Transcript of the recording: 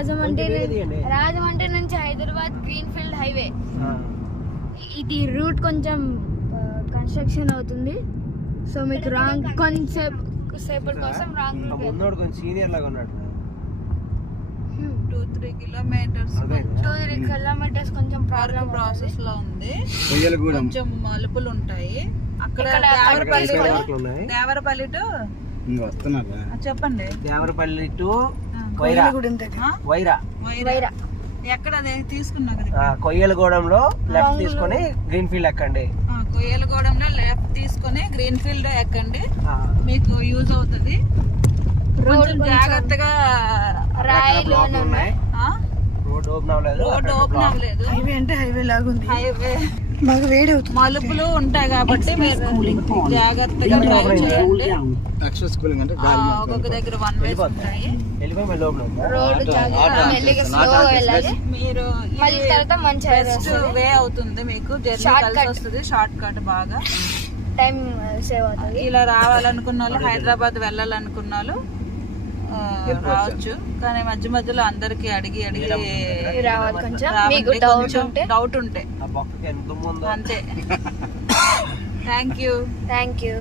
రాజమండ్రి నుంచి Hyderabad greenfield highway. ఇది route కొంచెం కన్స్ట్రక్షన్ అవుతుంది, సో మీకు రాంగ్ కొంచెం సేపటి కోసం రాంగ్ రూట్. ఉన్నోడు కొంచెం సీనియర్ లాగా ఉన్నాడు. 2-3 కిలోమీటర్స్ 2-3 కిలోమీటర్స్ కొంచెం ప్రాబ్లం ప్రాసెస్ లో ఉంది. కొంచెం మలుపులు ఉంటాయి అక్కడ. దేవరపల్లి టు చెప్పండి. దేవరపల్లి టు వైరా. ఎక్కడ తీసుకున్నా కదా, కొయ్యలగూడెంలో లెఫ్ట్ తీసుకొని గ్రీన్ ఫీల్డ్ ఎక్కండి. కొయ్యలగూడెంలో లెఫ్ట్ తీసుకొని గ్రీన్ ఫీల్డ్ ఎక్కండి, మీకు యూజ్ అవుతుంది. కొంచెం జాగ్రత్తగా. రాయలు ఉన్నాయి, రోడ్ ఓపెన్ అవ్వలేదు. హైవే అంటే హైవే లాగుంది. హైవే బాగా వేడి అవుతుంది, మలుపులు ఉంటాయి కాబట్టి మీరు జాగ్రత్తగా డ్రైవ్ చేయండి. ఒక్కొక్క దగ్గర 1 వేస్ ఉంటాయి. మీరు బెస్ట్ వే అవుతుంది, మీకు జర్నీ కలిసి వస్తుంది. షార్ట్ కట్ బాగా టైం సేవ్ అవుతుంది. ఇలా రావాలనుకున్న వాళ్ళు, హైదరాబాద్ వెళ్ళాలనుకున్న వాళ్ళు రావచ్చు. కానీ మధ్య మధ్యలో అందరికి అడిగి డౌట్ ఉంటే అంతే. Thank you.